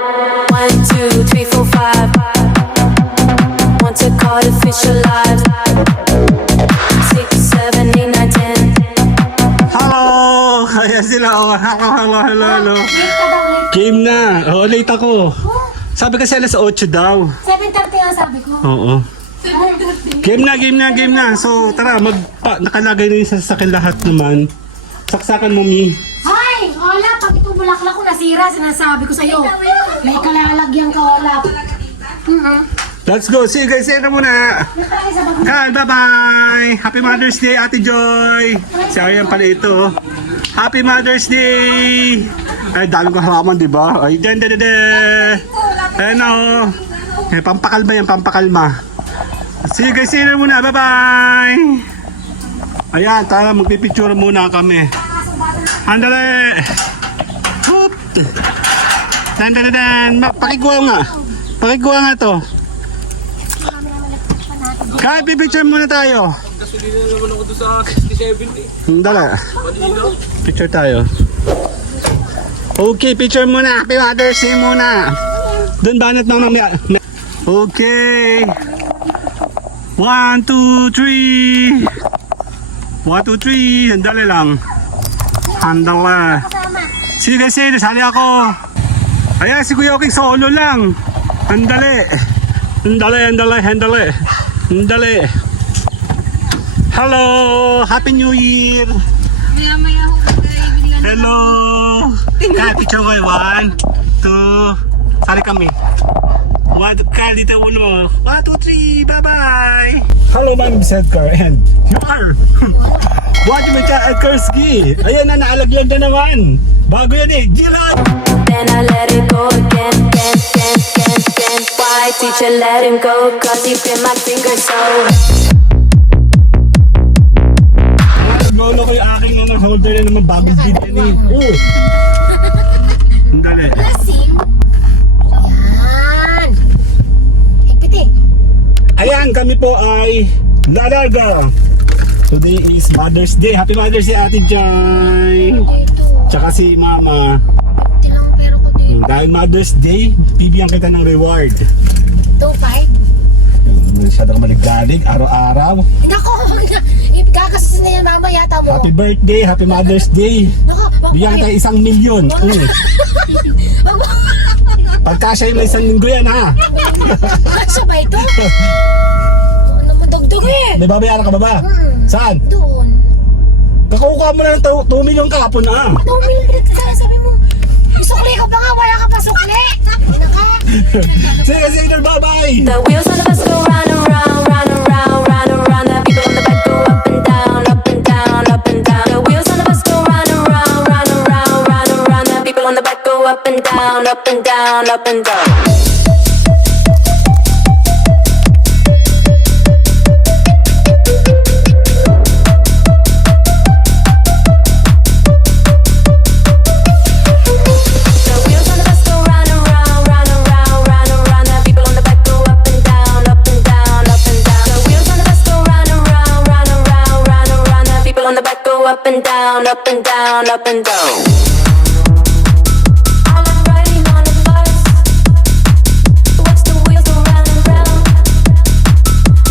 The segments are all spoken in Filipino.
1, 2, 3, 4, 5. Want to call official lives. 6, 7, 8, 9, 10. Hello! Ayan sila, oh. Hello. Game na. Oo, late ako. Sabi kasi alas 8 daw. 7:30 ang sabi ko. Oo. Game na. So, tara, nakalagay na yung sasakyan lahat naman. Saksakan mo, Mi. Hoy! Olap! Pag itong bulaklak ko nasira, sinasabi ko sa'yo. May kalalagyan ka, Olap. Let's go. See you guys later muna. Kan, bye-bye. Happy Mother's Day, Ate Joy. Si Arian pala ito. Happy Mother's Day. Ay, dami ko halaman, di ba? Ay, ayan o. Pampakalma yan, pampakalma. See you guys later muna. Bye-bye. Ayan, tara, magpipicture muna kami. Handali. Hoop. Dan. Pakikuha nga. Pakikuha nga to. Kaya pipicture muna tayo. Gasolina naman ako doon sa 67 eh. Dala. Manila. Picture tayo. Okay, picture muna. Happy Mother's Day muna. Doon banat ng mamaya. Okay. 1, 2, 3. 1, 2, 3. Handali lang. Handala. Sige, sali ako. Ayan, si Kuya Oking solo lang. Handali. Hello! Happy New Year! Maya-maya ho. Hello! Kaya picture ko 1, 2, sali kami. 1, kaya dito uno. 1, 2, 3, bye-bye! Hello, my name is Edgar and you are! What do you make Edgar Ski? Ayan na, naalaglag na naman! Bago yan eh, Gilan! Then I let it go again. Why teacher let him go? Cause he bit my finger so. Lolo ko yung aking ng holder na naman bagong bid yan eh. Oh! Ang dali. Lasing. Yan. Higpitik. Ayan, kami po ay lalaga. Today is Mother's Day. Happy Mother's Day, Ate Joy. Tsaka si Mama. Tilang pero ko dito. Dahil Mother's Day, bibigyan kita ng reward. 2-5. Masyado ka maliglalig, araw-araw. Nako, kakasasin na yan mama yata mo. Happy birthday, happy Mother's Day. Nako, Bigyan kita 1 million. Pagkasya yung 1 linggo yan, ha? Kasya ba ito? Ano mo dugdug eh? May babayaran ka ba ba? Saan? Doon. Kakukuha mo na ng 2 million kahapon, ha? 2 million ka sabi mo. Sukli ka ba nga? Wala ka pa sukli. Naka. Sige, bye-bye! The wheels on the bus go round and round, round and round, round and round. The people on the back go up and down, up and down, up and down. The wheels on the bus go round and round, round and round, round and round. The people on the back go up and down, up and down, up and down. Up and down, up and down, up and down. I like riding on a bus. Watch the wheels go round and round.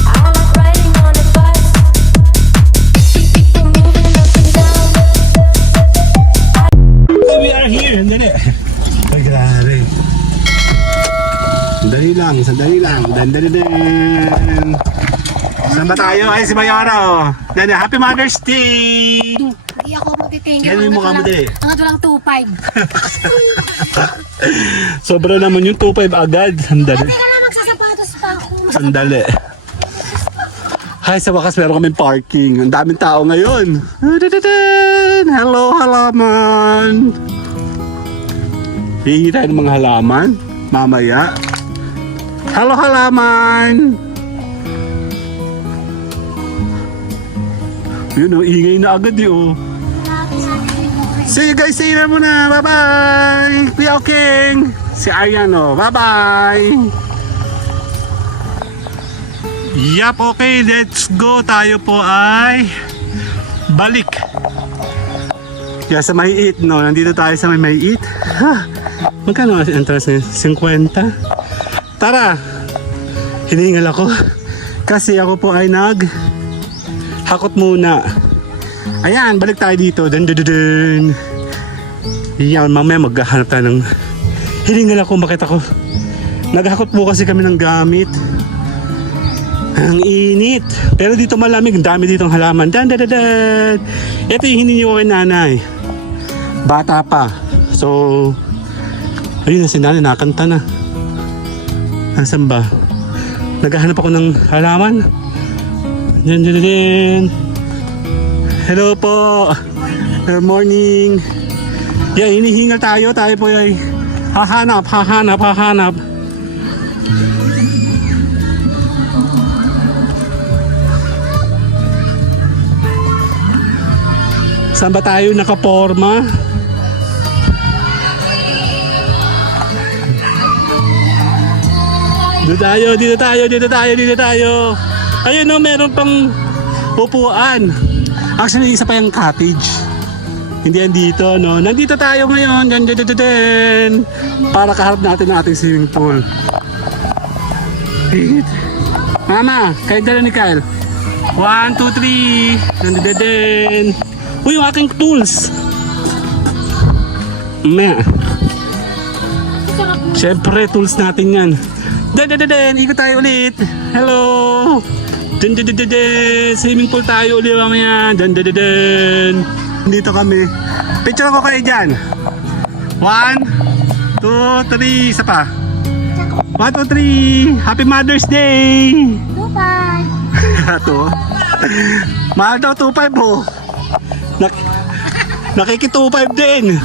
I like riding on a bus. See people moving up and down. We are here, hindi. Ay, grabe. Sandali lang. Dan. Saan ba tayo? Ay, si Mayara, oh. Dan, happy Mother's Day! Hindi ako magtitingin. Yan yung mukha mo, dali. Ang walang 2-5. Sobra naman yung 2.5 agad. Sandali. Hindi ka na magsasapatos pa ako. Sandali. Hay, sa wakas meron kaming parking. Ang daming tao ngayon. Hello, halaman. Hihingi tayo ng mga halaman. Mamaya. Hello, halaman. Yun, oh, ingay na agad eh, oh. See you guys later muna. Bye-bye. Kuya Oking. Si Arian, oh. Bye-bye. Yap, okay. Let's go. Tayo po ay balik. Kaya sa May 8, no? Nandito tayo sa May 8. Magkano ang entrance ngayon? 50? Tara! Hiningal ako. Kasi ako po ay hakot muna. Ayan, balik tayo dito. Dun, dun, dun, dun. Yan, mamaya maghahanap tayo ng... Hiningal ako, bakit ako? Naghakot po kasi kami ng gamit. Ang init. Pero dito malamig. Ang dami ditong halaman. Dan, dan, dan, dan. Ito yung hiningi ko kay nanay. Bata pa. So, ayun na si nanay. Nakanta na. Nasaan ba? Naghahanap ako ng halaman. Diyan, diyan, diyan. Hello po. Good morning. Yeah, hinihingal tayo. Tayo po ay hahanap. Saan ba tayo nakaporma? Dito tayo. Ayun no, meron pang upuan. Actually, isa pa yung cottage. Hindi yan dito, no? Nandito tayo ngayon. Dyan. Para kaharap natin ang ating swimming pool. Mama, kayo dala ni Kyle. 1, 2, 3. Dyan. Uy, yung aking tools. Siyempre, tools natin yan. Den, ikot tayo ulit. Hello. Den. Swimming pool tayo ulit mamaya. Den. Dito kami. Picture ko kayo dyan. 1, 2, 3. Isa pa. 1, 2, 3. Happy Mother's Day. 2-5. Ito. Mahal daw 2.5 oh. Nakiki 2.5 din.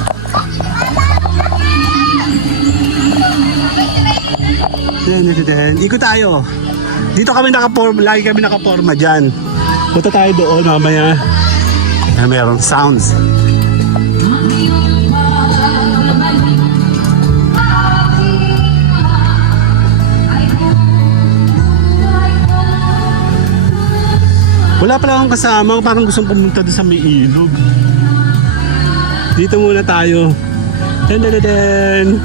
Den. Ikot tayo. Dito kami lagi kami nakaporma dyan. Punta tayo doon mamaya. Merong sounds. Wala pala akong kasama. Parang gustong pumunta doon sa may ilog. Dito muna tayo. Den.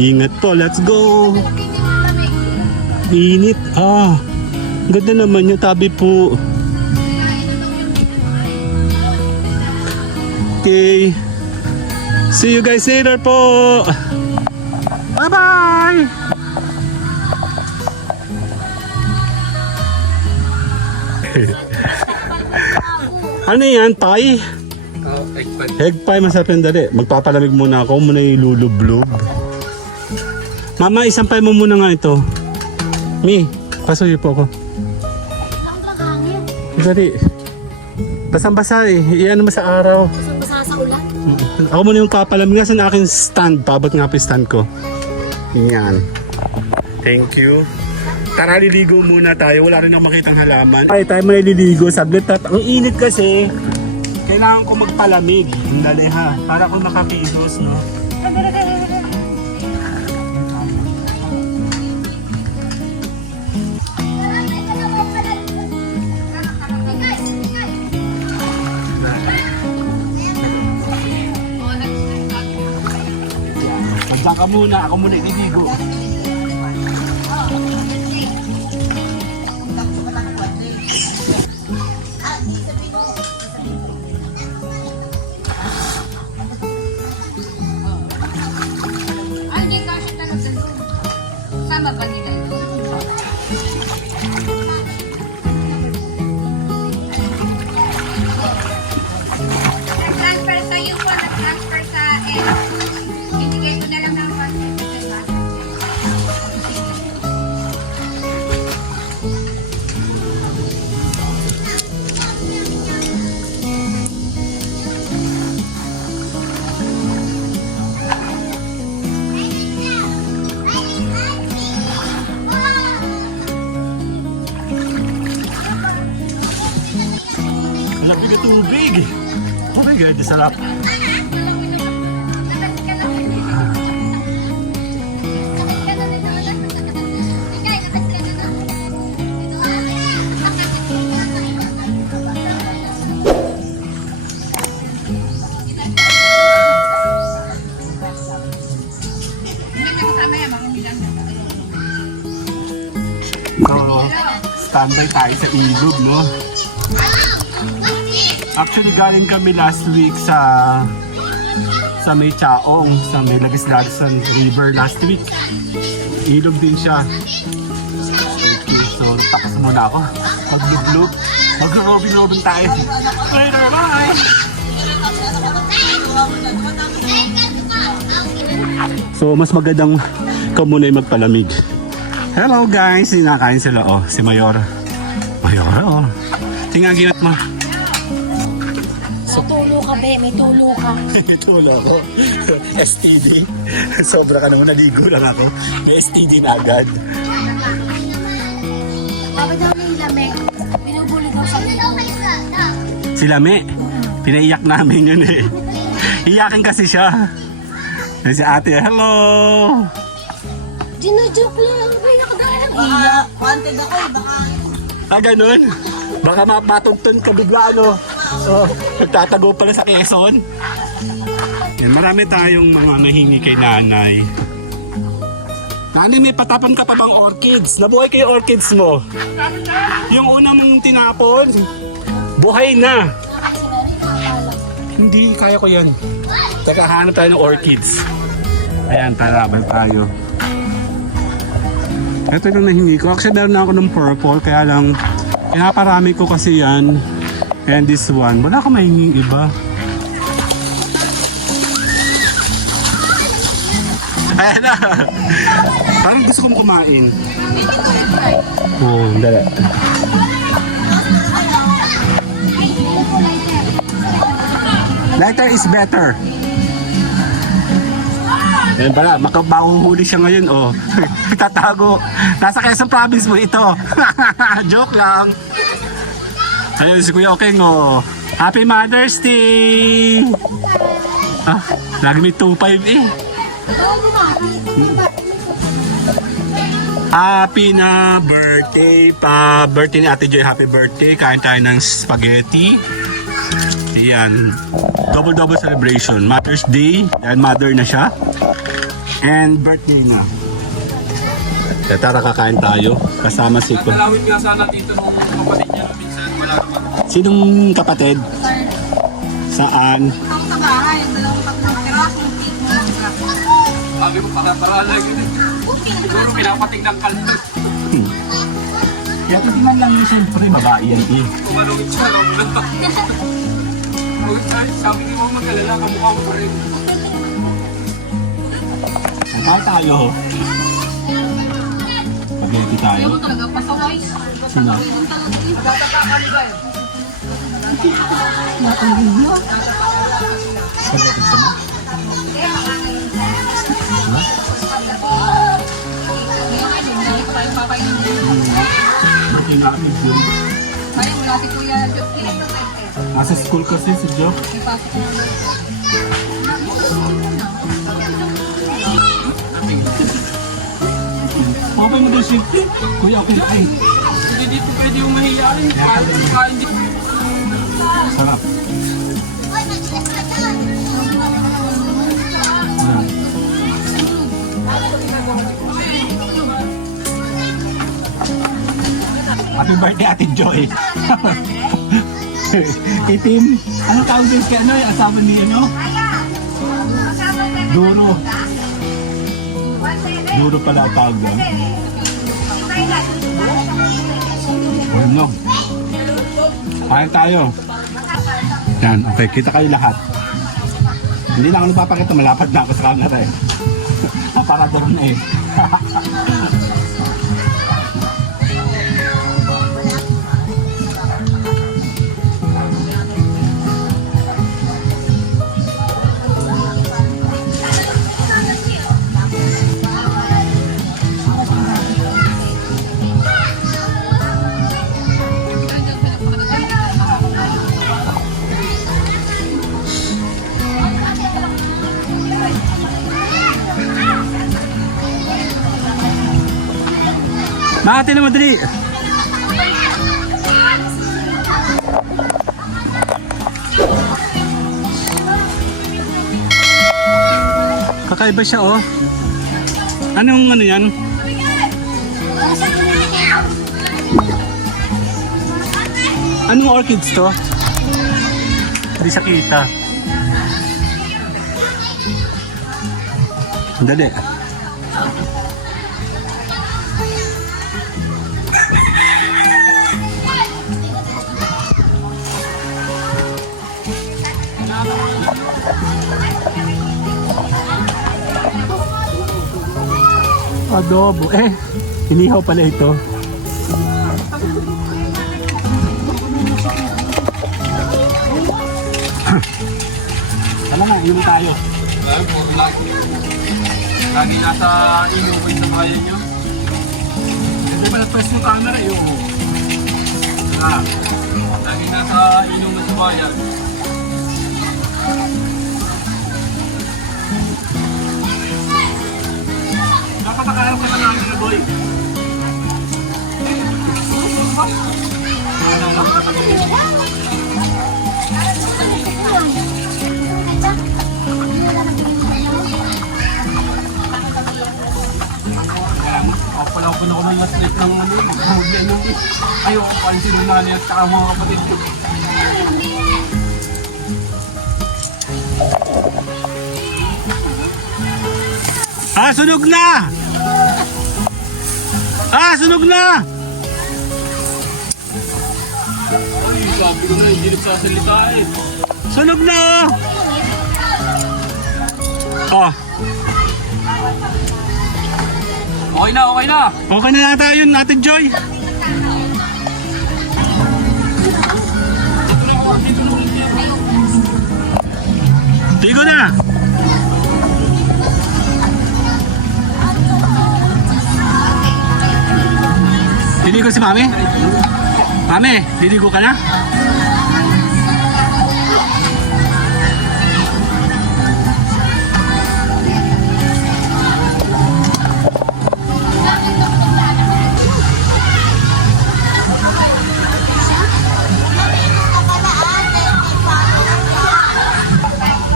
Ingat po, let's go. Init. Ganda naman yung tabi po. Okay. See you guys later po. Bye-bye. Ano yan, pie? Egg pie, masarap yung dali. Magpapalamig muna ako. Muna yung lulublob. Mama, isang pie mo muna nga ito. Mi, pasuyo po ako. Dali. Basang-basa eh. Iyan mo sa araw. Basang-basa sa ulan. Ako muna yung papalamig nga sa aking stand. Pabot nga pa yung stand ko. Yan. Thank you. Tara, liligo muna tayo. Wala rin akong makitang halaman. Ay, tayo muna liligo. Saglit at ang init kasi. Kailangan ko magpalamig. Dali ha. Para ako nakakilos, no? Diyan ka muna. Ako muna liligo. Sama ba nila ito? Nag-transfer sa iyo po, nag-transfer sa binigay ko na lang ng 100. Laki na tubig. Oh my God, sarap. Standby tayo sa ilog, no? Actually, galing kami last week sa may Chaong, sa may Lagas-Lagasan River last week. Ilog din siya. Okay, so tapos muna ako. Mag-vlog. Mag-robin tayo. Later, bye! So, mas magandang ikaw muna yung magpalamig. Hello guys! Sinakain sila, oh. Si Mayor. Mayor, oh. Tingnan ginat mo. Sa tulo ka, be. May tulo ka. Tulo ko. STD. Sobra ka naman, naligo lang ako. May STD na agad. Baba daw may lamig. Binubuli daw sa iyo. Sila me, pinaiyak namin yun eh. Iyakin kasi siya. Yan si ate, hello! Gino-joke lang. May nakadaan ng iyak. Wanted ako eh, baka Ah, ganun? Baka matuntun ka bigla, ano? So, nagtatago pala sa Quezon. Yan, marami tayong mga nahingi kay nanay. Nanay, may patapon ka pa bang orchids? Nabuhay kayo orchids mo? Yung una mong tinapon, buhay na. Hindi, kaya ko yan. Teka, hanap tayo ng orchids. Ayan, taraban tayo. Ito yung nahingi ko. Actually, meron na ako ng purple, kaya lang, pinaparami ko kasi yan. And this one, wala akong mahinging iba. Ayan na. Parang gusto kong kumain. Oh, dali. Lighter is better. Ayan pala, makabahuhuli siya ngayon, oh. Tatago. Nasa Quezon Province mo ito. Joke lang. Ayun si Kuya Okeng, oh. Happy Mother's Day! Ah, lagi may 2.5 eh. Happy na birthday pa. Birthday ni Ate Joy, happy birthday. Kain tayo ng spaghetti. Ayan. Double celebration. Mother's Day. Dahil mother na siya. And birthday na. Tara, kakain tayo. Kasama si Kuya. Nalawin nga sana dito nung kapatid niya na minsan. Wala naman. Sinong kapatid? Saan? ang sa bahay, dalawang tatlong pirasong cake mo lang sa Sabi mo, pakaparala yun. Siguro pinapatignan ka lang. Kaya titingnan lang yun, siyempre, babae yan eh. Kung ano yung siya, sabi ni Mama, magalala, kamukha mo pa rin. Saan tayo? Pagkakita tayo. Ano talaga, pasaway. Sino? Pagkakita mo? Birthday natin, Jun. Ayaw mo natin kuya, Joke. Nasa school kasi si Jo. Okay mo din si Kuya Okeng. Ay, Hindi dito pwede yung mahiyain. Kain dito. sarap. Ayan. Happy birthday, Ate Joy. Itim. Anong tawag din kay ano? Asawa ni ano? Duro. Duro pala ang tawag doon. Ano? Kain tayo. Yan, okay. Kita kayo lahat. Hindi na ako nagpapakita. Malapad na ako sa camera eh. Aparador na eh. Makati na madali. Kakaiba siya oh. Anong ano yan? Anong orchids to? Hindi siya kita. Dali. Adobo. Inihaw pala ito. Tama na, yun tayo. Ay, puro lagi nasa inuwi sa bayan nyo. Hindi ba nag-press mo camera yun? Lagi nasa inuwi sa bayan. Napapakalam ka na namin na boy. Ako lang ko ng last night ng ayoko pa yung sinunani at saka mga kapatid ko. Sunog na! Sunog na! Ay, sabi ko na hindi nagsasalita eh. Sunog na! Oh, Okay na, okay na! okay na yata yun, Ate Joy. Tigo na! Liligo si Mami? Mami, liligo ka na?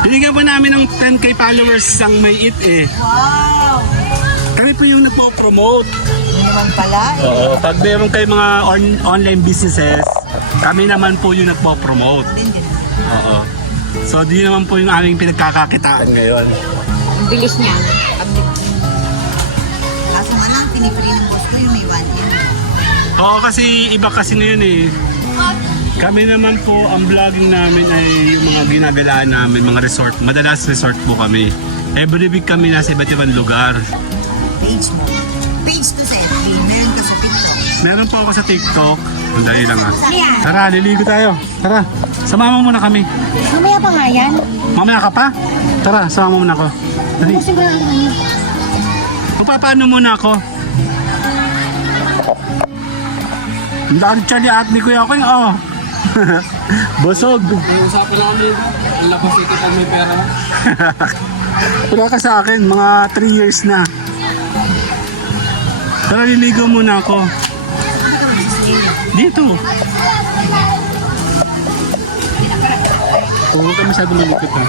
Binigyan po namin ng 10k followers ang may it eh. Wow! Kami po yung nagpo-promote. Hindi naman pala eh. Oo, pag meron kayo mga online businesses, kami naman po yung nagpo-promote. Oo. So, di naman po yung aming pinagkakakitaan ngayon. Ang bilis niya. Kaso nga lang, pinipili ng boss ko yung may 1M. Oo, kasi iba kasi ngayon eh. Kami naman po, ang vlogging namin ay yung mga ginagalaan namin, mga resort. Madalas resort po kami. Every week kami nasa iba't ibang lugar. Page mo. Page to sa FB. Meron ka sa TikTok. Meron po ako sa TikTok. Sandali lang ah. Ayan. Tara, liligo tayo. Tara, sumama muna kami. Mamaya pa nga yan. Mamaya ka pa? Tara, sumama muna ako. Dali. Kasi ba ano? Paano muna ako? Ang dami Charlie at ni Kuya King, oh. Busog. May usapan namin, ang labas ito pag may pera. Wala ka sa akin, mga 3 years na. Tara, liligo muna ako. Dito. Huwag ka masyado malikot ha.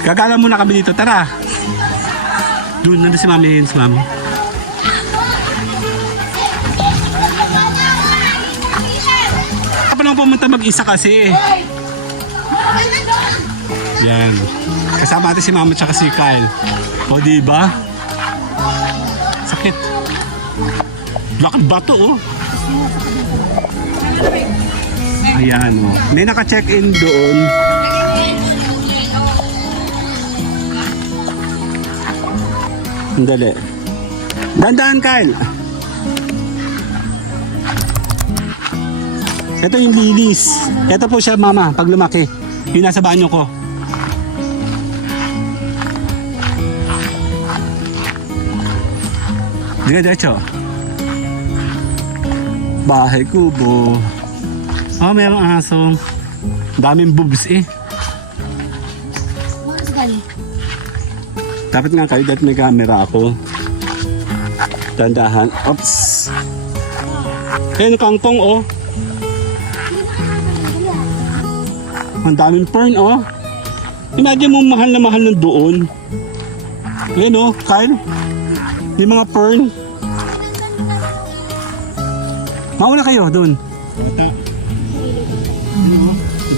Gagala muna kami dito, tara. Doon, nandun si Mami, si Mami. Kapag lang pumunta mag-isa kasi. Yan. Kasama natin si Mama at si Kyle. O diba? Sakit. Lakad bato oh. Ayan oh. May naka-check-in doon. Dali. Dandan, Kyle. Ito yung lilis. Ito po siya, mama, pag lumaki. Yung nasa banyo ko. Diretso. Bahay kubo. Oh, merong aso. Daming boobs eh. Mas gali. Dapat nga kayo, dahil may camera ako. Dandahan. Oops. Ayun, kangkong oh. Ang daming fern oh. Imagine mo mahal na mahal ng doon. Ayun oh, Kyle. Yung mga fern. Mauna kayo doon. Ata. Ano,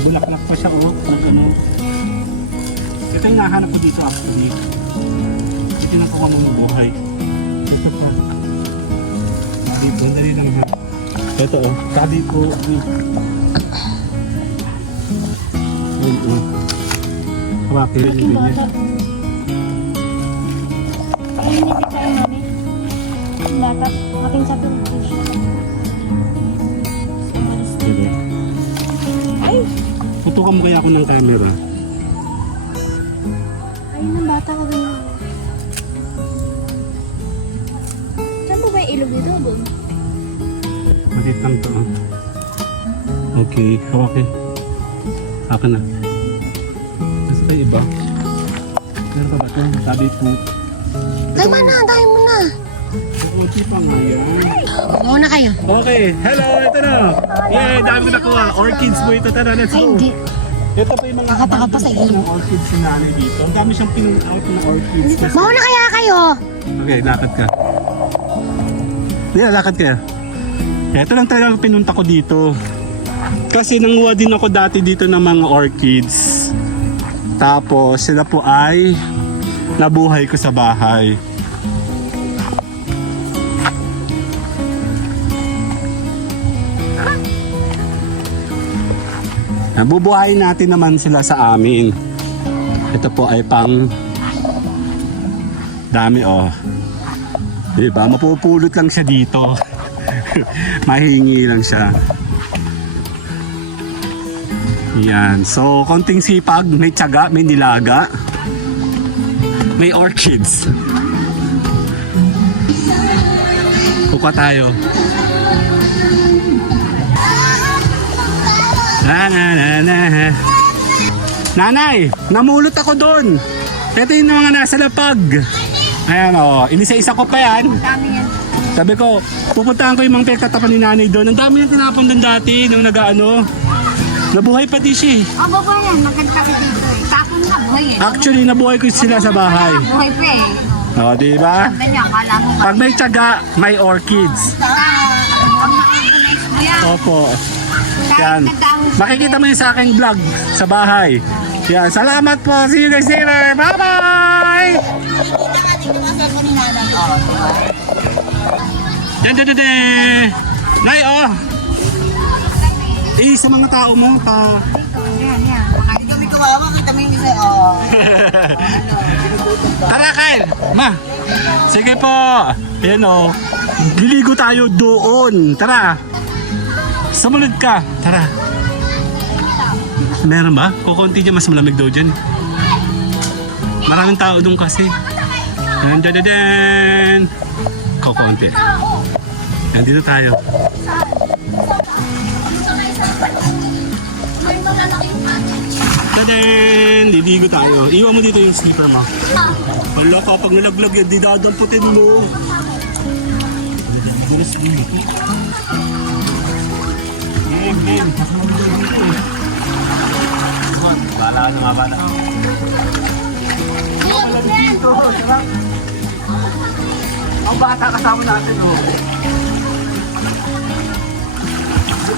bulaklak pa siya oh. Ano. Ito yung nahanap ko dito actually. Ito na po kung mabuhay. Ito pa. Dito, dali lang ha. Ito oh, sabi ko. Yun. Hawakin rin yung ganyan. Dapat aking sa Diba? Tutukan mo kaya ako ng camera. Ayun ang bata ka ganyan. Saan ba yung ilog dito? Maliit lang to. Okay, hawakin. Akin na. Kasi tayo iba. Meron pa ba ito? Sabi po. Tayo mo na. Kunti pa nga yan. Muna kayo. Okay, hello, ito na. Yay, dami ko nakuha. Orchids mo ito, tara, let's Ay, go. hindi. Ito pa yung mga Nakataka pa sa ilog. ng orchids si nanay dito. Ang dami siyang pinang-out na orchids. Kasi... Mauna kaya kayo. Okay, lakad ka. Hindi, lakad ka. Ito lang talaga pinunta ko dito. Kasi nanguha din ako dati dito ng mga orchids. Tapos sila po ay nabuhay ko sa bahay. Nabubuhayin natin naman sila sa amin. Ito po ay pang dami oh. Diba? Mapupulot lang siya dito. Mahingi lang siya. Yan. So, konting sipag, may tiyaga, may nilaga, may orchids. Kuka tayo. Nanay, namulot ako doon. Ito yung mga nasa lapag. Ayan o, inisa-isa ko pa yan. Sabi ko, pupuntahan ko yung mga pagtatapan ni nanay doon. Ang dami yung tinapon doon dati nung nag-ano. Nabuhay pati siya eh. Oh, baba yan. Maganda ka dito eh. Tapon na, buhay eh. Actually, nabuhay ko sila sa bahay. Buhay pa eh. O, diba? Ganyan, kala mo ba? Pag may tiyaga, may orchids. Pag na-organize mo yan. Opo. Kahit Yan. nagdahon sa Makikita mo yun sa aking vlog sa bahay. Yan. Salamat po. See you guys later. Bye-bye! Yan, yan, yan, yan. Nay, oh. Sa mga tao mo, yan, yan. Hindi kami kawawa, kita mo yung isa. Oh. Tara, Kyle! Ma! Sige po! Ayan o. Liligo tayo doon. Tara! Sumunod ka. Tara. Meron ba? Kukunti dyan, mas malamig daw dyan. Maraming tao doon kasi. Dan. Kukunti. Nandito tayo. Tadaan! Liligo tayo. Iwan mo dito yung slipper mo. Wala ka, pag nalaglag yan, di dadamputin mo. Game. Bala na nga bala. Ang bata kasama natin, oh.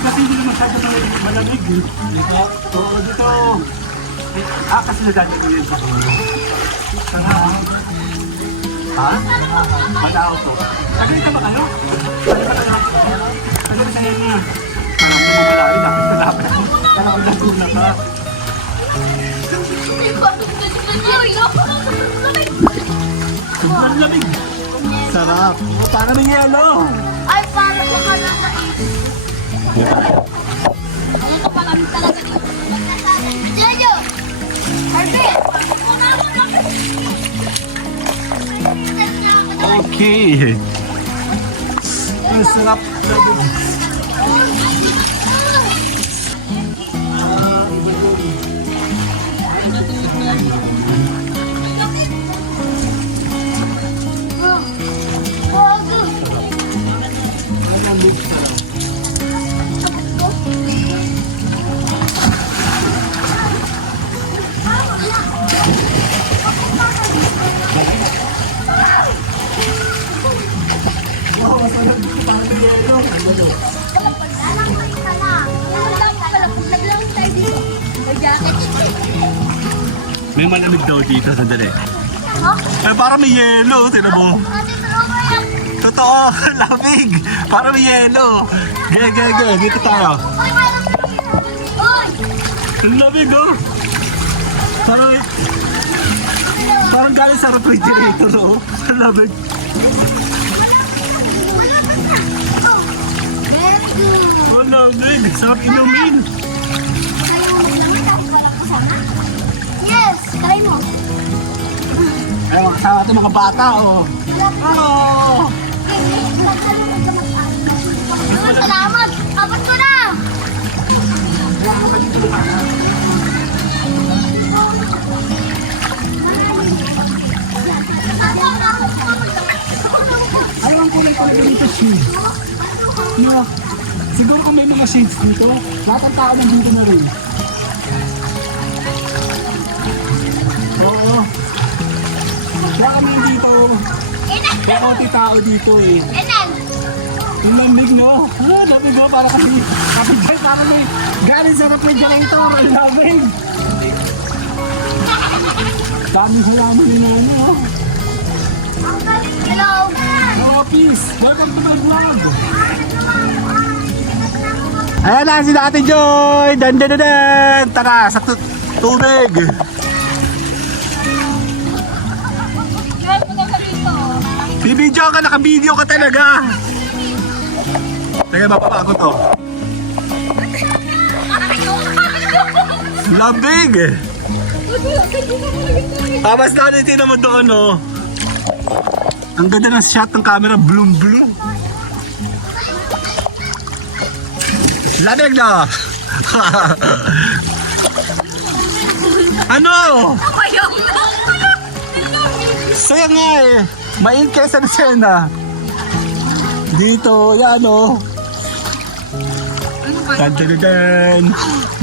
Kasi hindi masyado malamig, eh. Dito. Oo, dito. Kasi na dati ko yun. Ha? Madao to. Sagay ka ba kayo? Sagay ka na. Parang mo malaki, dapat ka. Parang naguna ka. Sobrang lamig. Sarap. Parang may yelo. Ay, parang ko ka nasa Ito pa kami talaga dito. Jojo! Harvey! Okay. Ang sarap. May malamig daw dito. Sandali. Eh, parang may yelo. Tinan mo. Totoo. Lamig. Parang may yelo. Ge. Dito tayo. Ang lamig, oh. Parang galing sa refrigerator, oh. Ang lamig. Ang lamig. Sarap inumin. Yes! Try mo. Ayun, kasama ito mga bata, oh. Hello! Salamat! Abot ko na! Ayun, kulay-kulay dito shades. No, siguro kung may mga shades dito, lahat ng tao nandito na rin. Oo. Kaya kami dito, kaya konti tao dito eh. Enan! Yung lamig, no? Ah, lamig, oh, para kasi kapitay, parang may galing sa refrigerator. Ang lamig. Dami halaman din na ano. Hello! Hello, peace. Welcome to my vlog. Ayan na, si Ate Joy. Dan. Tara, sa tubig. Bibidyo ka, naka-video ka talaga. Teka, mapapa ako to. Labig! Tapos natin tinan mo doon, oh. Ang ganda ng shot ng camera, bloom. Labig na! Ano? Saya nga eh. Main kesa na sena. Dito, yan o. Dan.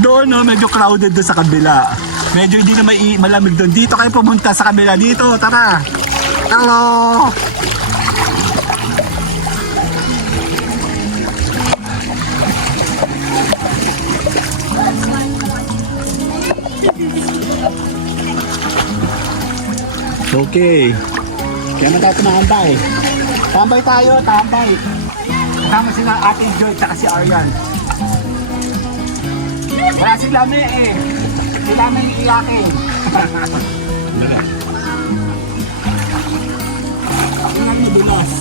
Doon o, medyo crowded doon sa kabila. Medyo hindi na malamig doon. Dito kayo pumunta sa kabila. Dito, tara. Hello. Okay. Kaya na tayo tumakambay. Tambay tayo, tambay. Kasama sila Ate Joy at si Aryan. Wala sila may eh. Sila may iyakin. Ako lang yung dulas.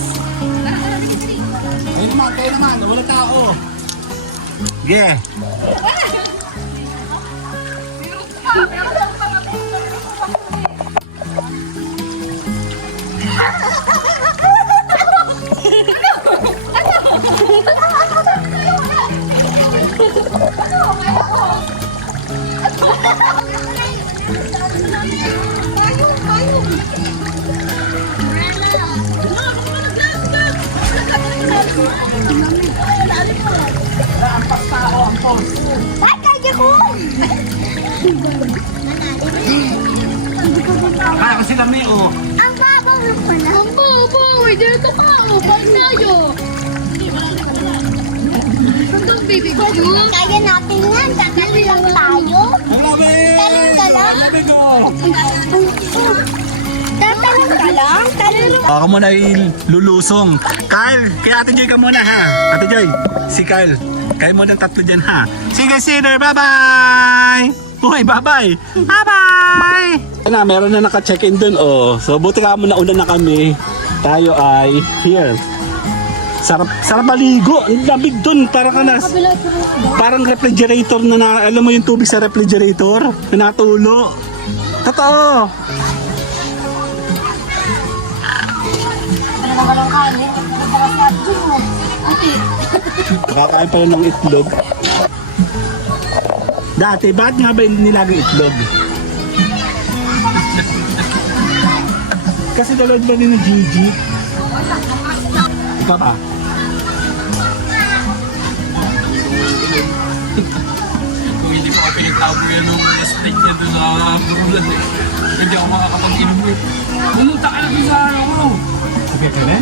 Kayo naman. Wala tao. Yeah. Ampas tao, ampos. Kaya ko! Kaya ko sila may oh. Ang babaw na pala. Ang babaw, dito ka, balik tayo. Hanggang baby ko. Kaya natin yan. Gagawin lang tayo. Ang lamig! Talon ka lang. Ang lamig oh. Tatalon ka lang. Talon ka. Baka mo na lulusong. Kyle, kay Ate Joy ka muna ha. Ate Joy, si Kyle. Kayo mo ng tatlo dyan ha. Sige, sinner, bye-bye! Uy, bye-bye! Bye-bye! Na, meron na naka-check-in dun oh. So buti ka mo nauna na kami. tayo ay here. Sarap maligo. Ang lamig dun. Parang refrigerator alam mo yung tubig sa refrigerator na natulo. Totoo. Ano naman ang kanin? Ate. Nakakain pala ng itlog. Dati, bakit nga ba hindi nilagay itlog? Kasi dalawad ba din ng Gigi? Ikaw ba? Kung hindi ko pinagtabo yan ng steak niya doon sa bulan eh. Hindi ako makakapag-inom eh. Pumunta ka na doon sa ano ko. Okay ka rin?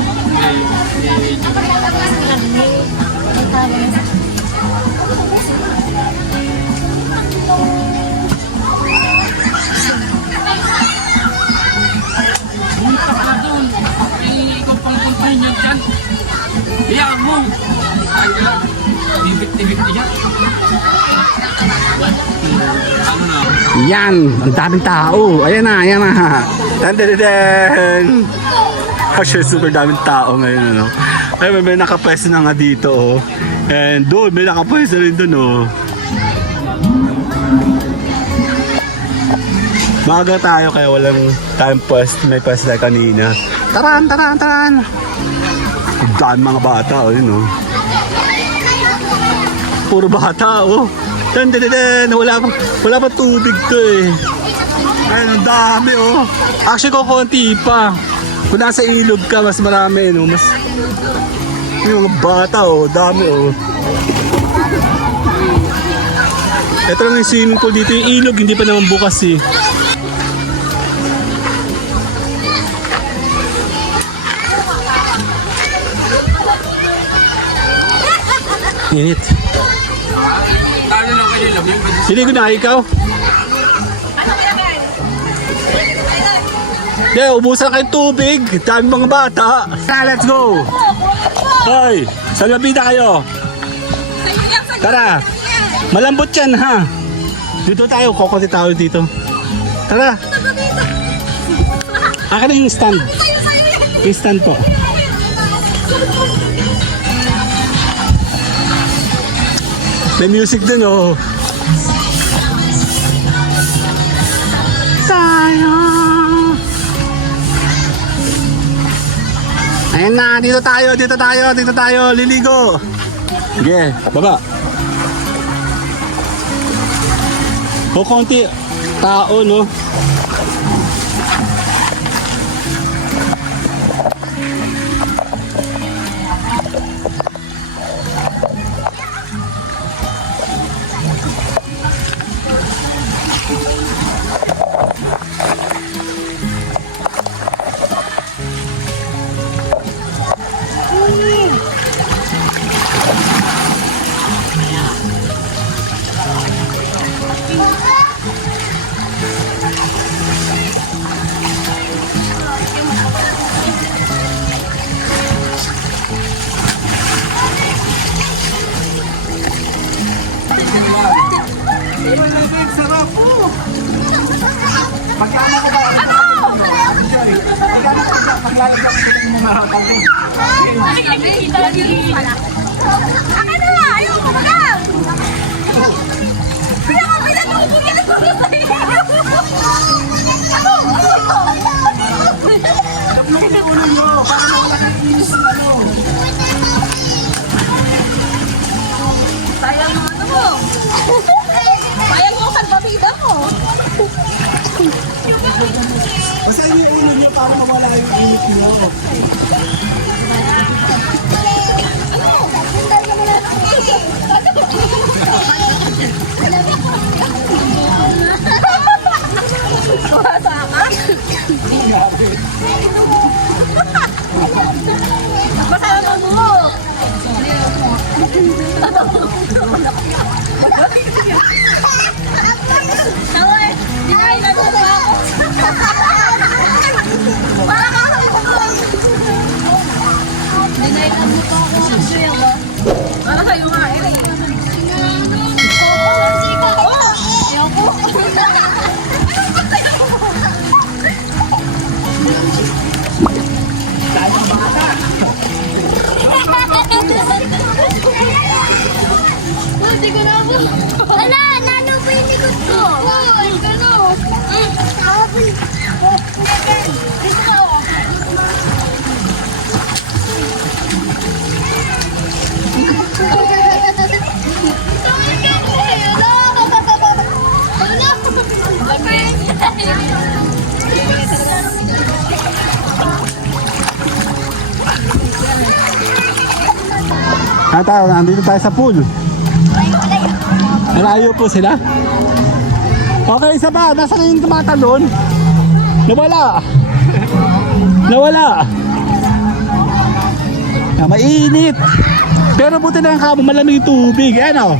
Pumunta ka na doon. Ikaw pang puntahin yan dyan. Iyaan mo. Ay, lang. Tibit-tibit niya. Ano na? Yan! Ang daming tao! Ayan na! Ayan na! Tan-tan-tan! Actually, super daming tao ngayon, ano? Ay, may nakapwesto na nga dito, oh. And doon, may nakapwesto rin doon, oh. Maaga tayo kaya walang time pwesto. May pwesto tayo kanina. Taran! Taran! Taran! Ang dami mga bata, oh, yun, oh. Puro bata, oh. Tan-tan-tan! Wala pa tubig to, eh. Ayun, ang dami, oh. Actually, kukunti pa. Kung nasa ilog ka, mas marami, no? Mas... Yung mga bata, oh. Dami, oh. Ito lang yung swimming pool dito. Yung ilog, hindi pa naman bukas, eh. Init. Talo lang kayo lang. Hindi ko na, ikaw. Yeah, ubusan kayong tubig. Dami mga bata. Let's go. Hoy, saan mabida kayo? Tara. Malambot yan, ha? Dito tayo, kokote tayo dito. Tara. Akin na yung stand. Yung stand po. May music dun, oh. Tayo. Ayan na, dito tayo, liligo. Sige, baba. O konti tao, no? Akin na! Ayaw ko mag-out! Sayang mo ano mo. Sayang mo ang babida mo. Basahin niyo yung ulo niyo para mawala yung init niyo. Para kayo nga eh. Hindi ko na po. Wala, nano po yung likod ko. Ay, gano'n. Dito ka ako. Tayo, nandito tayo sa pool. Malayo po sila. Okay, isa pa. Nasaan yung tumatalon? Nawala. Nawala. Mainit. Pero buti na ang kamo, malamig yung tubig. Ano?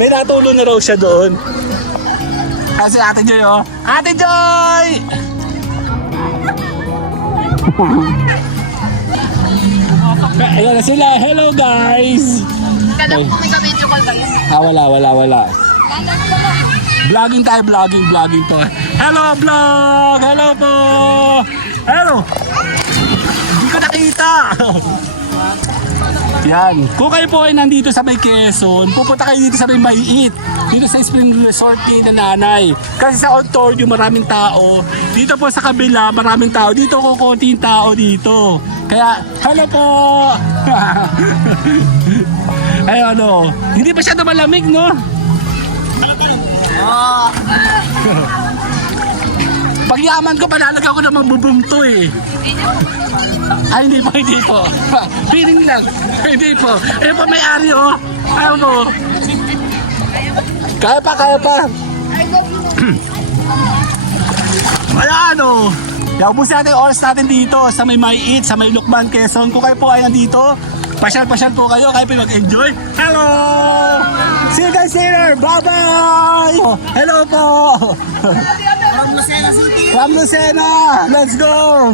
May natulong na raw siya doon. Kasi Ate Joy, oh. Ate Joy! Ayan na sila. Hello, guys! Kala ko may ka-video call guys. Wala. Vlogging tayo, vlogging to. Hello, vlog! Hello po! Hello! Hindi ko nakita! Yan. Kung kayo po ay nandito sa may Quezon, pupunta kayo dito sa may Maiit. Dito sa Spring Resort ni Nanay. Kasi sa Ontario maraming tao. Dito po sa kabila maraming tao. Dito ko konting tao dito. Kaya, hello po! Ay ano, hindi pa siya na malamig, no? Pagyaman ko, palalagay ako ng mabubumto eh. Ay, hindi po. Feeling lang. Hindi po. Ayun po may-ari, oh. Ayaw mo. Kaya pa. Wala ano. Ubus natin yung oras natin dito sa may Maiit, sa may Lukban, Quezon. Kung kayo po ay nandito, pasyal po kayo. Kayo po mag-enjoy. Hello! See you guys later. Bye-bye! Hello po! From Lucena. Let's go!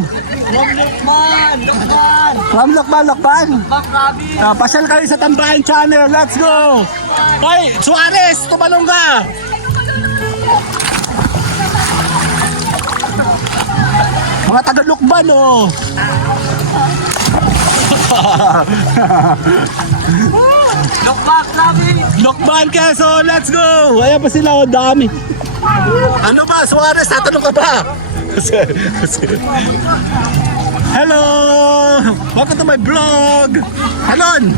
From Lukban. Pasyal kayo sa Tambayan Channel. Let's go! Hoy, Suarez, tumalong ka! Mga taga-Lukban, oh! Lukban, Quezon, let's go! Ayan pa sila, oh, dami. Ano ba, Suarez, tatanong ka ba? Hello! Welcome to my vlog! Halon!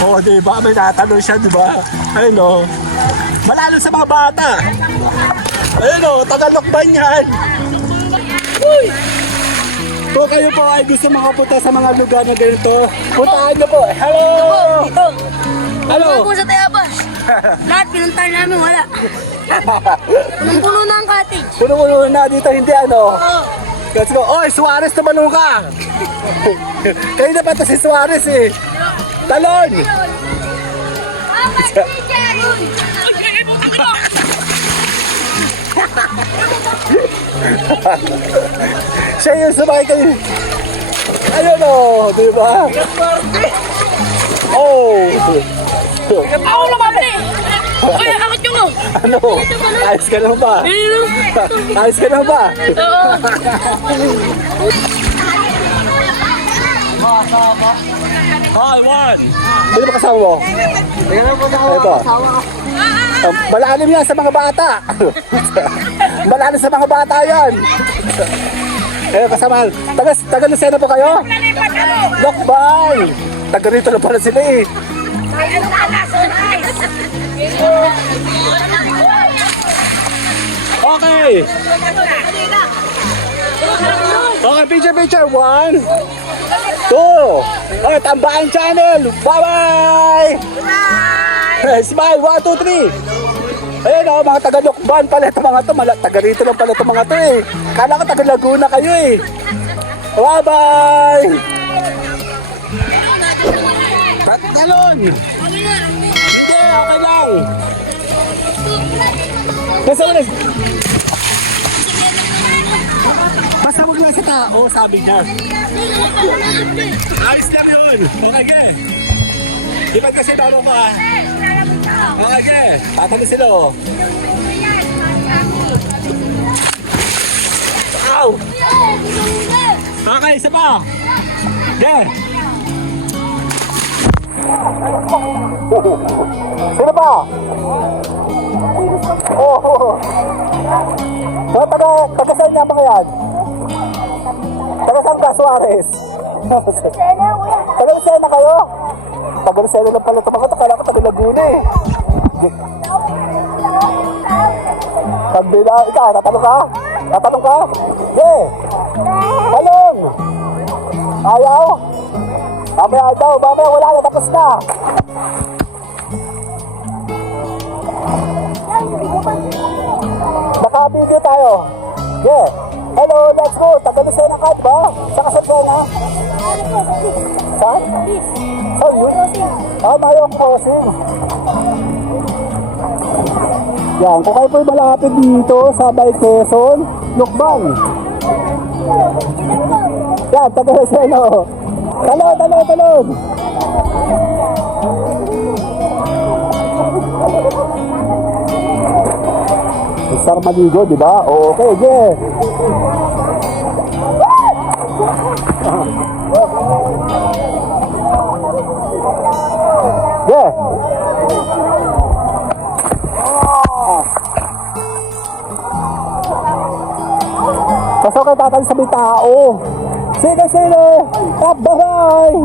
Oh, diba? May natanong siya, diba? Ayun, oh. Malalo sa mga bata. Ayun, oh. Taga-Lukban yan. Uy! Kung kayo po ay gusto makapunta sa mga lugar na ganito, puntahan nyo po. Hello! Ito. Hello! Ako sa Tayabas. Lahat pinuntahan namin, wala. Punong-puno na ang cottage. Puno-puno na dito, hindi ano. Let's go. Oy, Suarez, tumalong ka. Kayo na ba ito si Suarez eh. Talon! Siya yung sumakay kayo. Ayun o, di ba? Oh! Ako na mabili. Kaya angat yung Ano? Ayos ka na ba? Ayos ka na ba? Hi, one! Sino ba kasama mo? Ito. Malalim yan sa mga bata. Malalim sa mga bata yan. Eh, kasama. Taga Lucena po kayo? Lokbay! Taga rito na pala sila eh. Okay. Okay, picture. 1, 2. Okay, Tambayan Channel. Bye-bye! Smile, 1, 2, 3. Ayun o, mga taga-Lukban pala ito mga to. Taga rito lang pala ito mga to eh. Kala ko taga Laguna kayo eh. Bye-bye! Talon! Hindi, okay lang. Basta mo na. Basta mo lang sa tao, sabi niya. Ayos lang yun. Okay, okay. Di ba kasi dalo ko ah. Okay, tatalo sila oh. Ow! Okay, isa pa. There. Sino ba? Oh. Taga-saan nga ba yan? Taga-saan ka, Suarez? Taga-saan na kayo? Taga-saan na pala ito mga takala ko taga-Laguna eh. Kabila, ikaw, tatanong ka? Tatanong ka? Yeah! Talong! Ayaw? Mamaya daw, mamaya wala na, tapos na! Naka-video tayo. Yeah! Hello, let's go! Taga-Luzon na ka, diba? Saka sa Tona? Saan? Oh, yun? Tayo ang crossing. Yan, kung kayo po'y malapit dito sa Bay Quezon, Lukban. Yan, taga-Luzon. Talon! Start maligo, di ba? Okay, yeah. Yeah. Pasok kayo tatalo sa may tao. Sige. Up the high.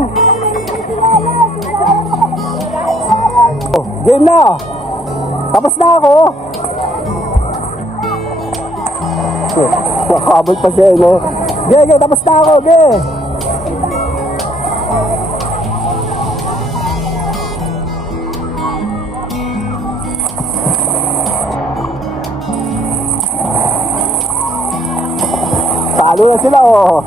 Game na. Tapos na ako. Nakabot pa siya, no? Ge, tapos na ako, ge! Talo na sila, oh!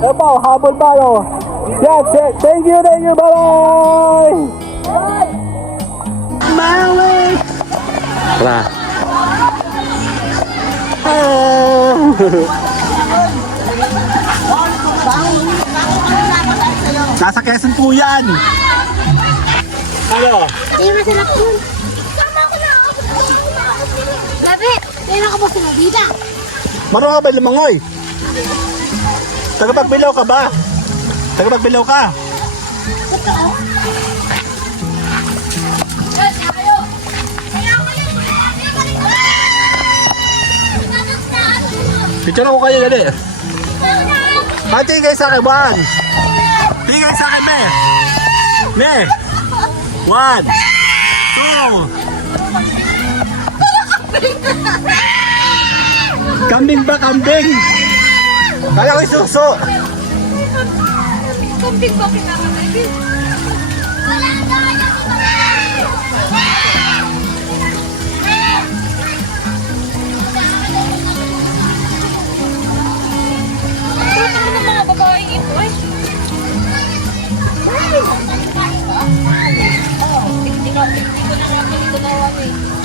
Epo, habol tayo! That's it! Thank you! Bye-bye! Maui! Tara! Nasa Quezon po yan. Ano? Hindi masarap yun. Sama ko na. Labi, kailan ka ba sinabida? Marunong ka ba lumangoy? Tagapagbilaw ka ba? Tagapagbilaw ka? Totoo? Picture ko kayo dali. Tingay sa akin, Juan. Tingay sa akin, me. Me. 1, 2. Kambing ba, kambing? Kaya ko'y suso. Kambing ko kinakain.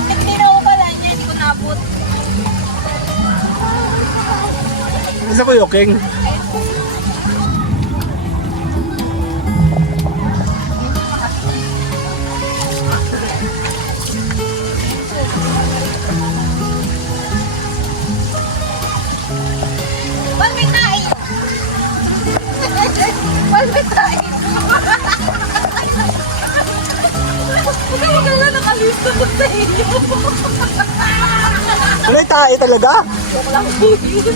Hindi na ako pala niya, hindi ko naabot. Isa ko yoking. Palmitain! Palmitain! Huwag ka magala, nakalista ko sa inyo. Tuloy tayo talaga? Joke lang po yun.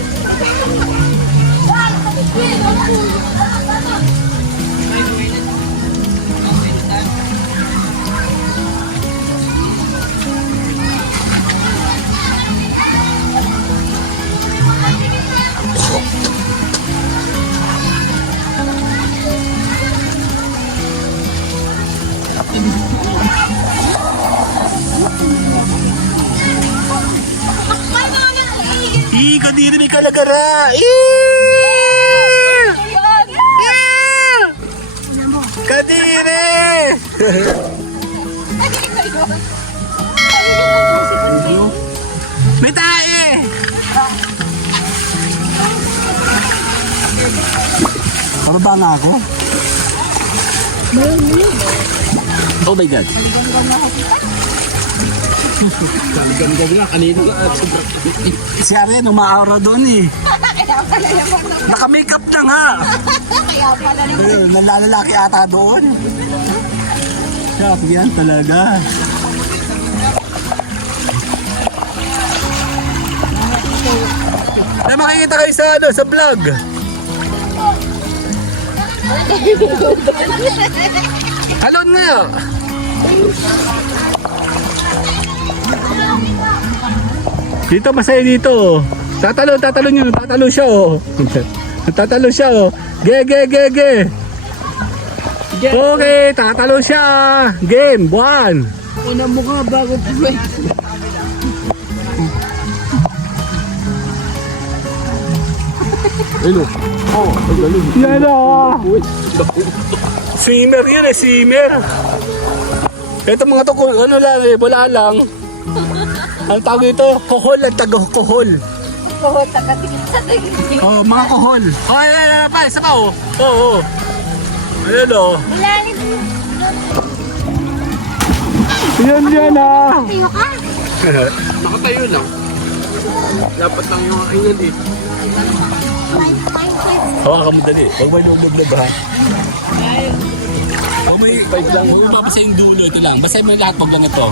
Kadiri may kalagara. Kadiri! May tae! Pababa nga ako. Oh my God. Ganda nga, kanina nga. Sobrang Si Arian, umaaraw doon eh. Naka-makeup na nga. Ayun, nalalaki ata doon. Shop yan talaga. Ay, makikita kayo sa ano, sa vlog. Halon nga. Dito, masaya dito. Tatalon yun. Tatalo siya, oh. Tatalo siya, oh. Ge. Okay, tatalo siya. Game, 1. Una mo ka bago puwet. Ayun oh. Ang galing. Yan, oh. Swimmer yun, swimmer. Ito mga to, ano lang, wala lang. Ang tawag ito, kohol at taga-kohol. Oo, tagatingin sa tingin. Oh, mga kohol. Oh, ay, pa, isa pa, oh. Oo. Ayan, oh. Ilalim. Yan, ah. Tayo ka. Nakatayo lang. Dapat lang yung akingan eh. Hawakan mo dali. Huwag mo lumaglag, ha. Huwag mo mabasa yung dulo. Ito lang. Basahin mo yung lahat. Huwag lang ito.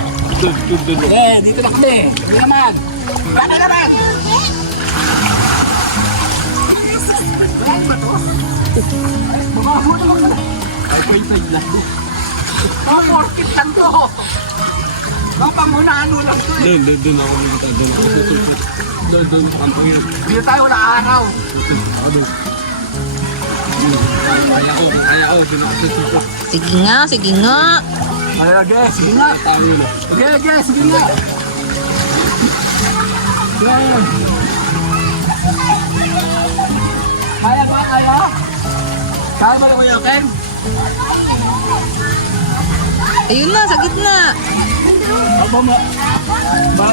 Eh, dito na kami. Dito naman. Baka naman. Doon ako nagkita. Doon ako yun. Dito tayo na araw. Kaya ko. Doon ako susupak. Sige nga. Sige nga. Tao yun oh. Sige nga. Yan. Kaya ba? Kaya mo na Kuya Ken? Ayun na, sa gitna. Aba,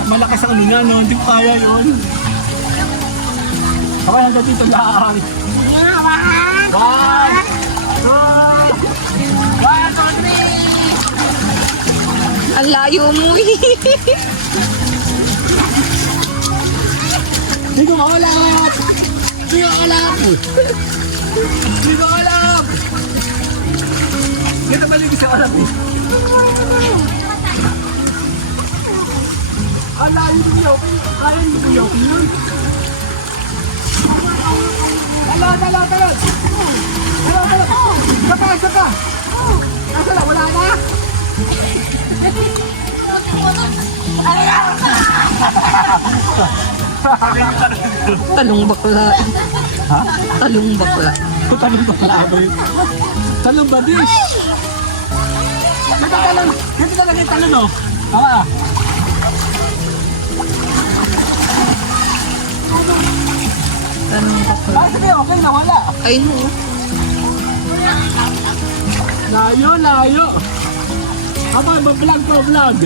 malakas ang ano niya, no? Hindi ko kaya yun. Ako hanggang dito lang. 1, 2, 1, 2, 3. Ang layo mo eh. Hindi ko alam. Kita balik sa alam eh. Ala, hindi ko yun. Kaya hindi ko yun. Talon. Saka. Nasa na, wala na. Talong bakla. Ha? Talong bakla. Talong ba pala ba yun? Talong ba dish? Ito talaga yung talong, oh. Tama. Talong bakla. Ay, sabi, okay, nawala. Ay no. Layo. Aba, vlog.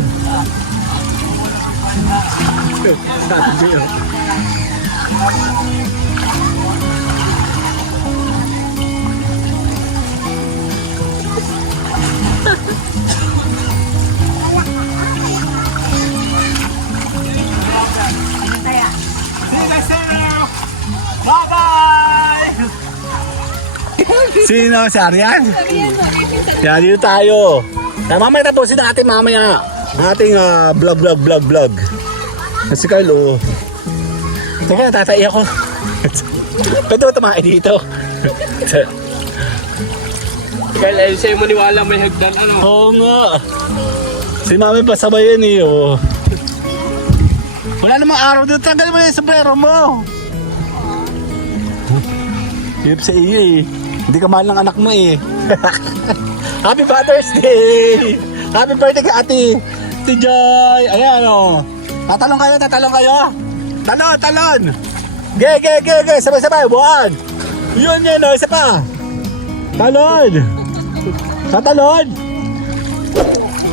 Sino? Si Arian? Yan, dito tayo. Mamaya tapusin natin mamaya. Ating vlog. Si Carlo. Teka, natatay ako. Pwede ba tumain dito? Kaya sa'yo maniwala may hagdan ano. Oo nga. Si mami pasabay yan eh. Oh. Wala namang araw dito. Tanggalin mo na yung sombrero mo. Hirap sa iyo eh. Hindi ka mahal ng anak mo eh. Happy Father's Day! Happy birthday kay Ate Joy! Ayan o. Tatalon kayo. Talon! Ge! Sabay! 1! Yun o. Isa pa. Talon! Tatalon!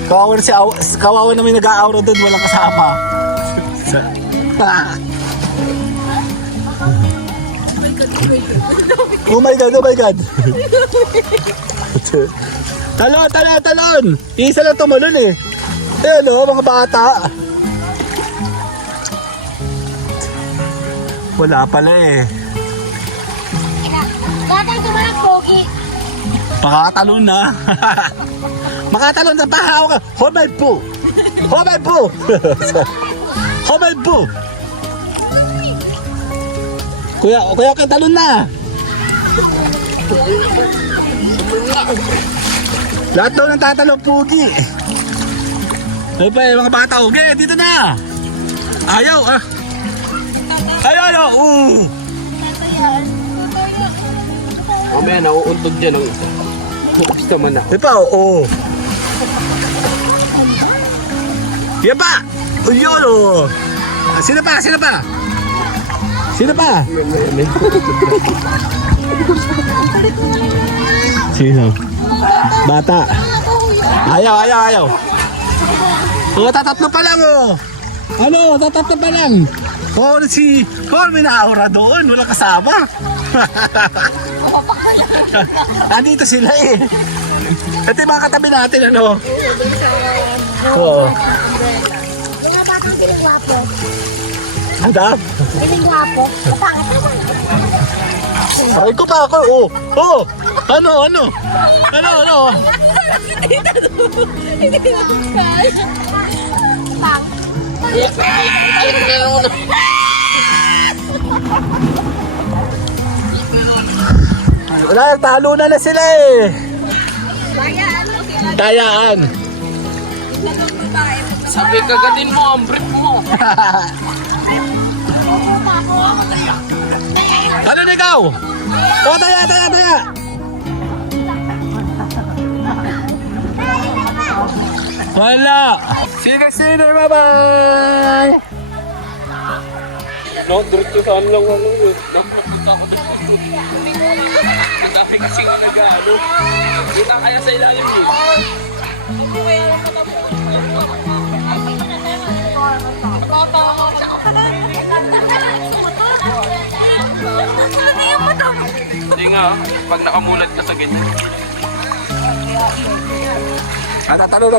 Kawawa naman nag-aawro doon. Walang kasama. Oh my God. Talon, talon, talon! Isa lang tumalon eh. Ayan o, mga bata. Wala pala eh. Batay tumalak, Pogi. Makatalon na. Makatalon na tahaw ka. Hold my boo. Hold my boo. Hold my boo. Kuya, talon na. Lahat daw ng tatalong pugi. Ay pa, mga bata, okay, dito na. Ayaw, ayaw, ano, Mamaya nauuntog dyan ang isa. Gusto man na. Ay pa, oo. Yan pa. Yun, oh. Sino pa, sino pa? Sino pa? Sino? Bata. Ayaw, ayaw, ayaw. O, tatatlo pa lang, oh. Ano, tatatlo pa lang. Oh, may naaura doon. Wala kasama. Andito sila eh. Ito yung mga katabi natin, ano? Oo. Mga batang bilingwapo. Handa? Bilingwapo. Kapangit naman. Ay ko pa ako. Oh. Oh. Ano? Ano? Ano? Ano? Pang. Wala, talunan na sila eh. Tayaan. Sabi kagatin mo ang brief mo. Ano na ikaw? O, taya, taya, taya. Wala. Sino, bye-bye. No, diretso saan lang ano yun. Napunta ako doon. Ang dami kasi nga nag-ano. Hindi na kaya sa ilalim eh. Hindi nga, pag nakamulat ka sa gitna. Tatalon.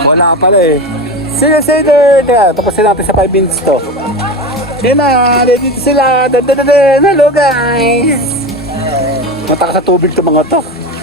Wala pala eh. Sige, Teka, tapusin natin sa 5 minutes to. Yan na, dito sila. Hello guys. Mataka sa tubig to mga to. Wag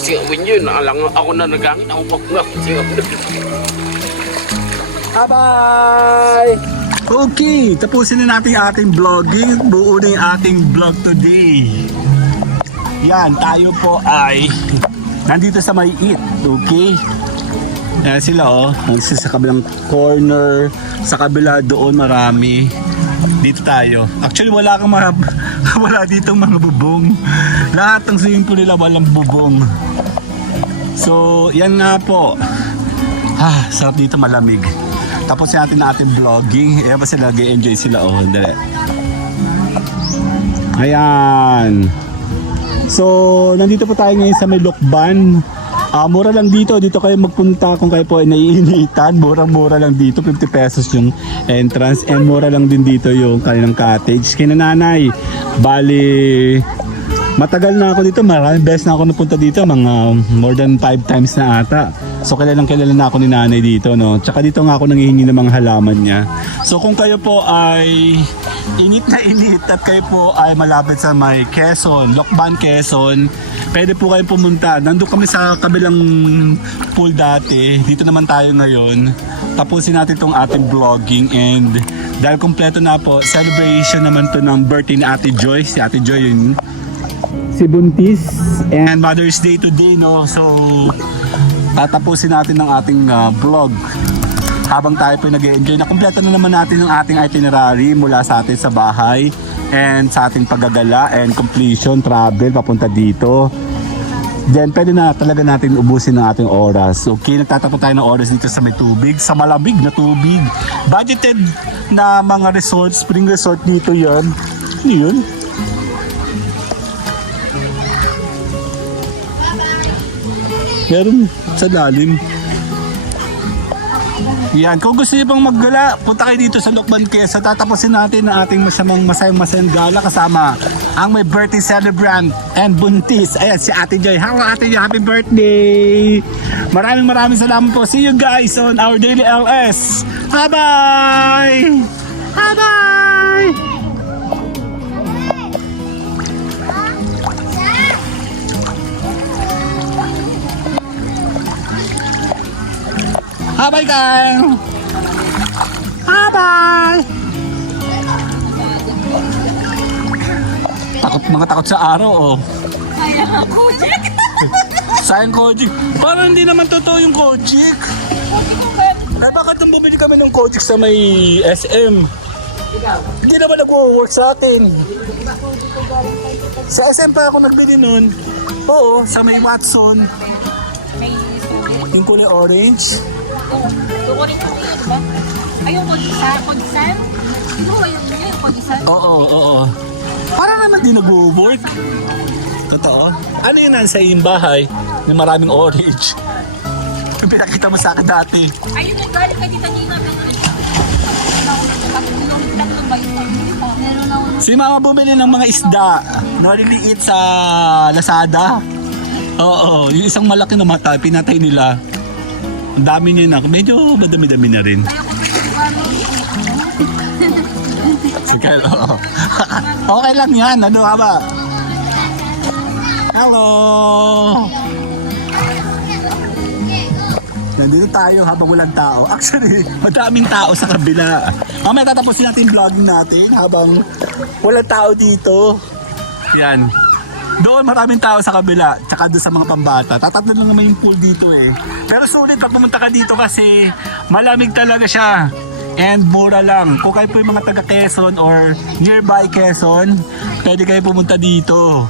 si Awin yun. Alang ako na nagangin. Ako wag si Awin. Bye-bye! Okay, tapusin na natin yung ating vlogging. Buo na yung ating vlog today. Yan, tayo po ay nandito sa may eat, okay? Yan sila oh, sa kabilang corner, sa kabila doon marami. Dito tayo. Actually wala kang wala ditong mga bubong. Lahat ng swimming pool nila walang bubong. So, yan nga po. Sarap dito, malamig. Tapos natin vlogging. Ayan ba sila, nag-enjoy sila. Oh, dali. Ayan. So, nandito po tayo ngayon sa may Lokban. Mura lang dito. Dito kayo magpunta kung kayo po ay naiinitan. Mura lang dito. 50 pesos yung entrance. And mura lang din dito yung kanilang cottage. Kina nanay. Bali, matagal na ako dito. Maraming beses na ako napunta dito. Mga more than 5 times na ata. So kilalang na ako ni nanay dito, no? Tsaka dito nga ako nanghihingi ng mga halaman niya. So kung kayo po ay init na init at kayo po ay malapit sa may Quezon, Lokban, Quezon, pwede po kayo pumunta. Nandun kami sa kabilang pool dati. Dito naman tayo ngayon. Tapusin natin itong ating vlogging and dahil kompleto na po, celebration naman to ng birthday ni Ate Joy. Si Ate Joy yun. Si Buntis and Mother's Day today, no? So tatapusin natin ang ating vlog. Habang tayo po nag-enjoy, nakumpleto na naman natin ang ating itinerary mula sa atin sa bahay and sa ating paggagala and completion, travel, papunta dito. Then, pwede na talaga natin ubusin ang ating oras. Okay, nagtatapos tayo ng oras dito sa may tubig, sa malamig na tubig. Budgeted na mga resort, spring resort dito yon. Ano yun? Meron sa lalim. Yan, kung gusto niyo pang maggala, punta kayo dito sa Lokban, Quezon. Tatapusin natin ang ating masayang gala kasama ang may birthday celebrant and buntis. Ayan, si Ate Joy. Hello, Ate Joy. Happy birthday! Maraming salamat po. See you guys on our daily LS. Bye-bye! Bye-bye! Bye-bye, guys! Bye-bye! Takot sa araw, oh. Sayang ang Kojik. Sayang Kojik. Parang hindi naman totoo yung Kojik. Eh, bakit nang bumili kami ng Kojik sa may SM? Hindi naman nag-work sa atin. Sa SM pa ako nagbili nun. Oo, sa may Watson. Yung kulay orange. Tukunin ko yun, diba? Ay, yung Kojisan? Sino ba yung Kojisan? Oo. Parang naman di nag-work. Totoo. Ano yun nasa iyong bahay? May maraming orange. Yung pinakita mo sa akin dati. Ayun yung galing kay Tita Nina. Si Mama bumili ng mga isda na maliliit sa Lazada. Oo, yung isang malaki na mata, pinatay nila. Ang dami niya na. Medyo madami-dami na rin. Sige, oo. Okay lang yan. Ano ka ba? Hello! Nandito tayo habang walang tao. Actually, madaming tao sa kabila. Mamaya tatapusin natin yung vlogging natin habang walang tao dito. Yan. Doon maraming tao sa kabila, tsaka doon sa mga pambata. Tatatlo lang naman yung pool dito eh. Pero sulit pag pumunta ka dito kasi malamig talaga siya. And mura lang. Kung kayo po yung mga taga Quezon or nearby Quezon, pwede kayo pumunta dito.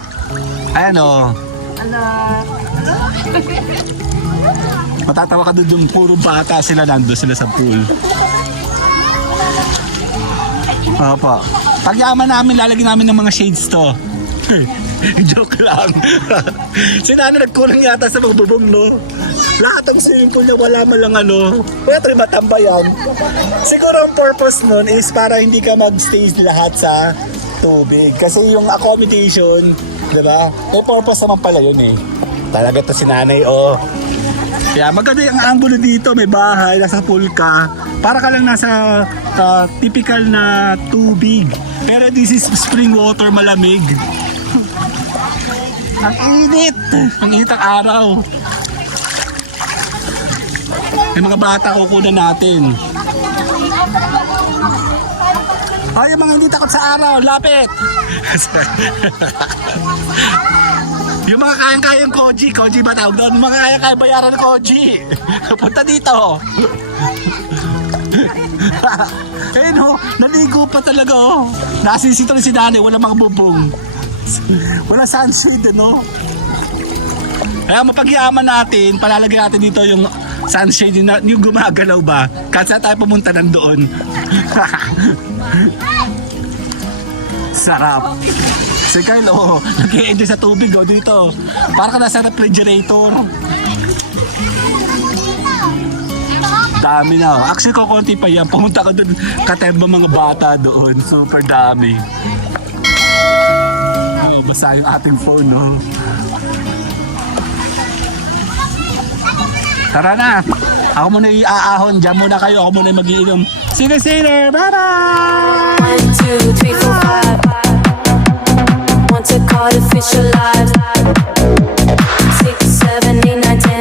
Ayan o. Matatawa ka doon yung puro bata sila nandun sila sa pool. Opo. Pag yaman namin, lalagyan namin ng mga shades to. Joke lang. Si Nano nagkulang yata sa mga bubong, no? Lahat ng swimming pool niya, wala man lang ano. Wala tayo matambayan. Siguro ang purpose nun is para hindi ka mag-stay lahat sa tubig. Kasi yung accommodation, di ba? May purpose naman pala yun eh. Talaga to si Nanay, oh. Kaya maganda yung angulo dito, may bahay, nasa pool ka. Para ka lang nasa typical na tubig. Pero this is spring water, malamig. Ang init! Ang init ang araw. May mga bata kukunan natin. Ay, yung mga hindi takot sa araw, lapit! Yung mga kayang-kayang Koji ba tawag doon? Yung mga kayang-kayang bayaran ng Koji. Punta dito. Ayun ho, naligo pa talaga oh. Nasisito rin si Dani, walang mga bubong. Walang sunshade no. Kaya mapagyaman natin, palalagyan natin dito yung sunshade yung gumagalaw ba? Kasi tayo pumunta nandoon. Sarap. Si Kyle, oh, nag-i-enjoy sa tubig oh, dito. Para ka nasa refrigerator. Dami na oh. Actually, kukunti pa yan. Pumunta ka doon, katemba mga bata doon. Super dami. Oh, basta yung ating phone, oh. Tara na. Ako muna iaahon. Diyan muna kayo. Ako muna mag-iinom. See you later. Bye-bye! 1, 2, 3, 4, 5. Want to call it official live. 6, 7, 8, 9, 10.